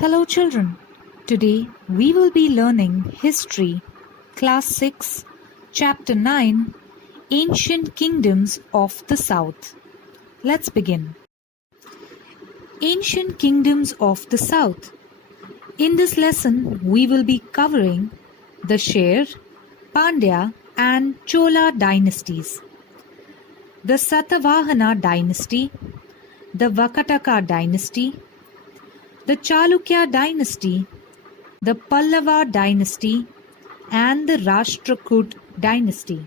Hello children, today we will be learning History, Class 6, Chapter 9, Ancient Kingdoms of the South. Let's begin. Ancient Kingdoms of the South. In this lesson, we will be covering the Sher, Pandya and Chola dynasties, the Satavahana dynasty, the Vakataka dynasty, the Chalukya dynasty, the Pallava dynasty, and the Rashtrakut dynasty.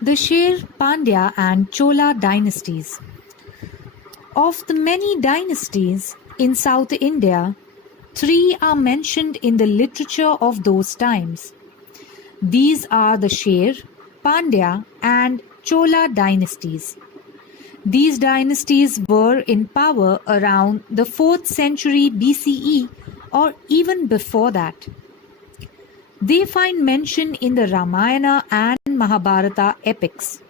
The Sher, Pandya, and Chola dynasties. Of the many dynasties in South India, three are mentioned in the literature of those times. These are the Sher, Pandya, and Chola dynasties. These dynasties were in power around the 4th century BCE or even before that. They find mention in the Ramayana and Mahabharata epics.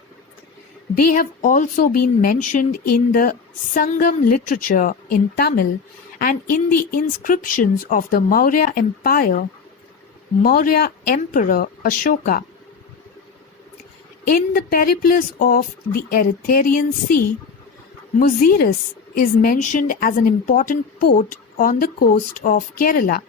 They have also been mentioned in the Sangam literature in Tamil and in the inscriptions of the Maurya Empire, Maurya Emperor Ashoka. In the Periplus of the Erythraean Sea, Muziris is mentioned as an important port on the coast of Kerala.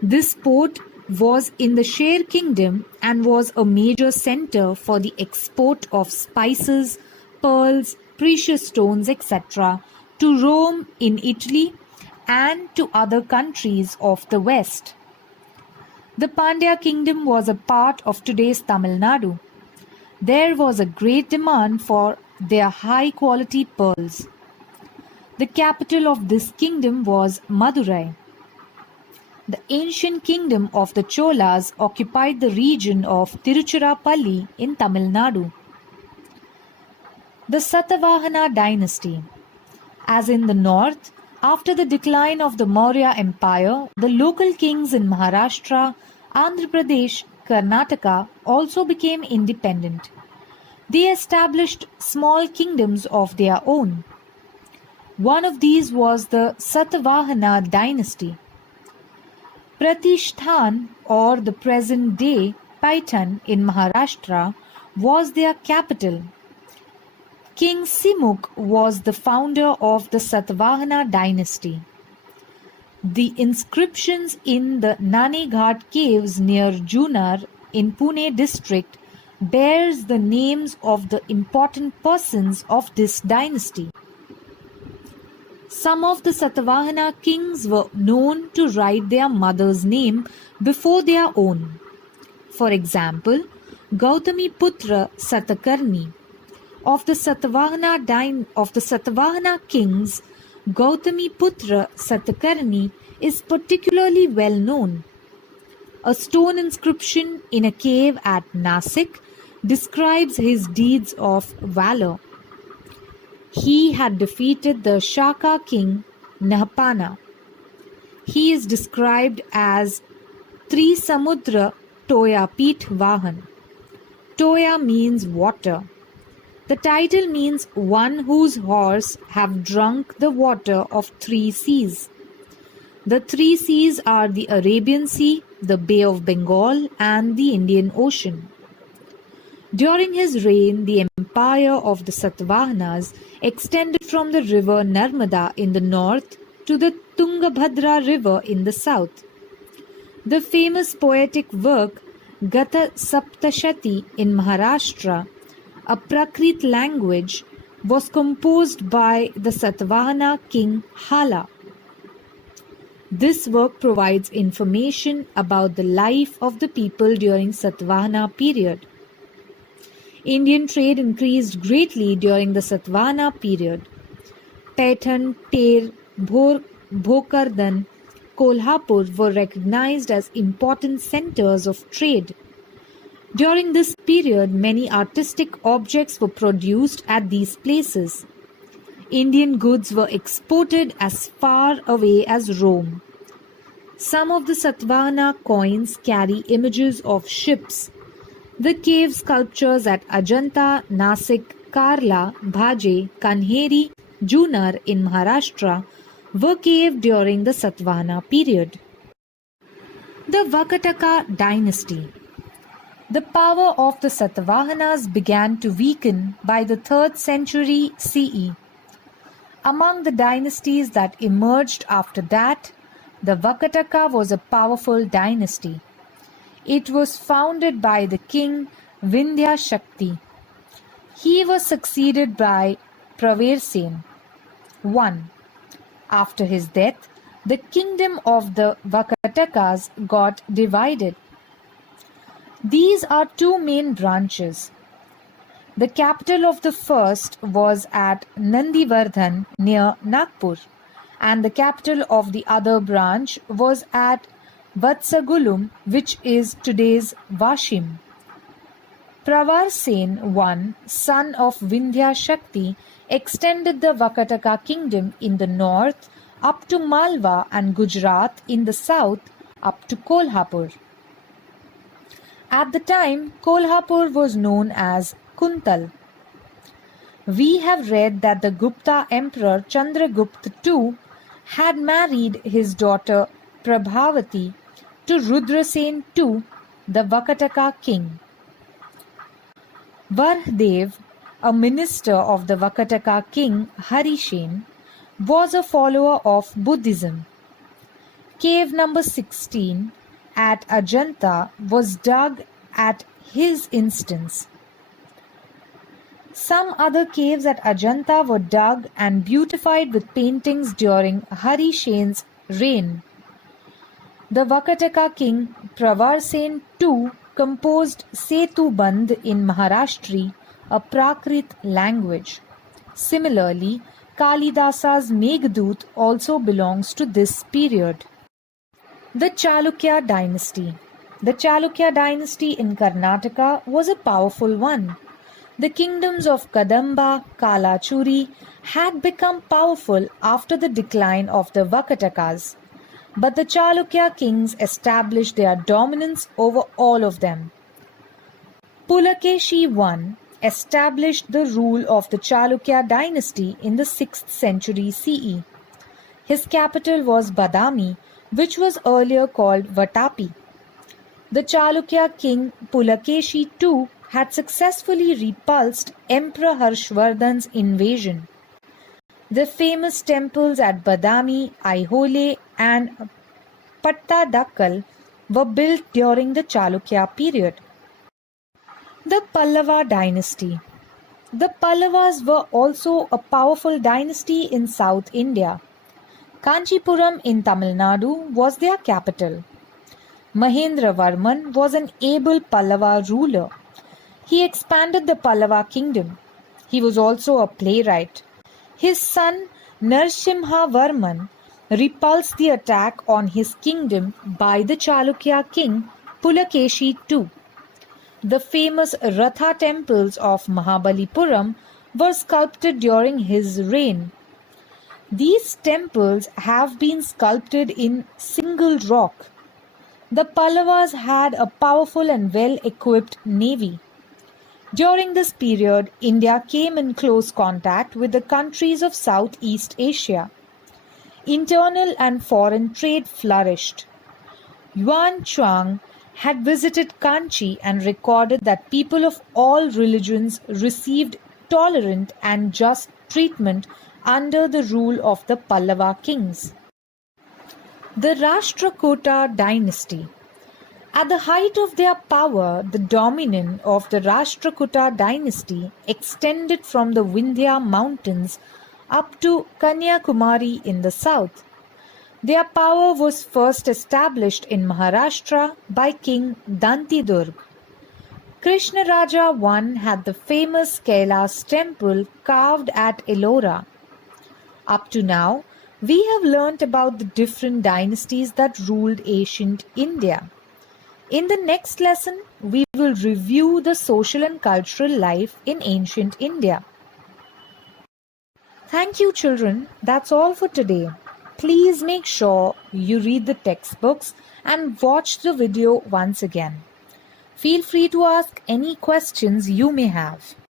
This port was in the Sher kingdom and was a major center for the export of spices, pearls, precious stones, etc. to Rome in Italy and to other countries of the west. The Pandya kingdom was a part of today's Tamil Nadu. There was a great demand for their high-quality pearls. The capital of this kingdom was Madurai. The ancient kingdom of the Cholas occupied the region of Tiruchirappalli in Tamil Nadu. The Satavahana dynasty. As in the north, after the decline of the Maurya Empire, the local kings in Maharashtra, Andhra Pradesh, Karnataka also became independent. They established small kingdoms of their own. One of these was the Satavahana dynasty. Pratishthan, or the present-day Paitan in Maharashtra, was their capital. King Simukh was the founder of the Satavahana dynasty. The inscriptions in the Naneghat caves near Junar in Pune district bears the names of the important persons of this dynasty. Some of the Satavahana kings were known to write their mother's name before their own. For example, Gautami Putra Satakarni. Of the Satavahana kings, Gautami Putra Satakarni is particularly well known. A stone inscription in a cave at Nasik describes his deeds of valor. He had defeated the Shaka king Nahapana. He is described as Trisamudra Toya Pit Vahan. Toya means water. The title means one whose horse have drunk the water of 3 seas. The 3 seas are the Arabian Sea, the Bay of Bengal, and the Indian Ocean. During his reign, the empire of the Satavahanas extended from the river Narmada in the north to the Tungabhadra river in the south. The famous poetic work Gata Saptashati in Maharashtra, a Prakrit language, was composed by the Satavahana king Hala. This work provides information about the life of the people during Satavahana period. Indian trade increased greatly during the Satavahana period. Paitan, Ter, Bhokardan, Kolhapur were recognized as important centers of trade. During this period, many artistic objects were produced at these places. Indian goods were exported as far away as Rome. Some of the Satavahana coins carry images of ships. The cave sculptures at Ajanta, Nasik, Karla, Bhaje, Kanheri, Junar in Maharashtra were caved during the Satvana period. The Vakataka dynasty. The power of the Satavahanas began to weaken by the 3rd century CE. Among the dynasties that emerged after that, the Vakataka was a powerful dynasty. It was founded by the king Vindhya Shakti. He was succeeded by Praversen I. After his death, the kingdom of the Vakatakas got divided. These are two main branches. The capital of the first was at Nandivardhan near Nagpur, and the capital of the other branch was at Vatsagulum, which is today's Vashim. Pravarsen I, son of Vindhya Shakti, extended the Vakataka kingdom in the north up to Malwa and Gujarat in the south up to Kolhapur. At the time, Kolhapur was known as Kuntal. We have read that the Gupta emperor Chandragupta II had married his daughter Prabhavati to Rudrasen II, the Vakataka king. Varhdev, a minister of the Vakataka king Harishen, was a follower of Buddhism. Cave number 16 at Ajanta was dug at his instance. Some other caves at Ajanta were dug and beautified with paintings during Harishen's reign. The Vakataka king Pravarsen II composed Setu Bandh in Maharashtri, a Prakrit language. Similarly, Kalidasa's Meghdut also belongs to this period. The Chalukya dynasty. The Chalukya dynasty in Karnataka was a powerful one. The kingdoms of Kadamba, Kalachuri had become powerful after the decline of the Vakatakas, but the Chalukya kings established their dominance over all of them. Pulakeshi I established the rule of the Chalukya dynasty in the 6th century CE. His capital was Badami, which was earlier called Vatapi. The Chalukya king Pulakeshi II had successfully repulsed Emperor Harshvardhan's invasion. The famous temples at Badami, Aihole and Pattadakkal were built during the Chalukya period. The Pallava dynasty. The Pallavas were also a powerful dynasty in South India. Kanchipuram in Tamil Nadu was their capital. Mahendravarman was an able Pallava ruler. He expanded the Pallava kingdom. He was also a playwright. His son Narsimhavarman repulsed the attack on his kingdom by the Chalukya king Pulakeshi II. The famous Ratha temples of Mahabalipuram were sculpted during his reign. These temples have been sculpted in single rock. The Pallavas had a powerful and well-equipped navy. During this period, India came in close contact with the countries of Southeast Asia. Internal and foreign trade flourished. Yuan Chuang had visited Kanchi and recorded that people of all religions received tolerant and just treatment under the rule of the Pallava kings. The Rashtrakuta dynasty. At the height of their power, the dominion of the Rashtrakuta dynasty extended from the Vindhya mountains up to Kanyakumari in the south. Their power was first established in Maharashtra by King Dantidurg. Krishnaraja I had the famous Kailas temple carved at Ellora. Up to now, we have learnt about the different dynasties that ruled ancient India. In the next lesson, we will review the social and cultural life in ancient India. Thank you, children. That's all for today. Please make sure you read the textbooks and watch the video once again. Feel free to ask any questions you may have.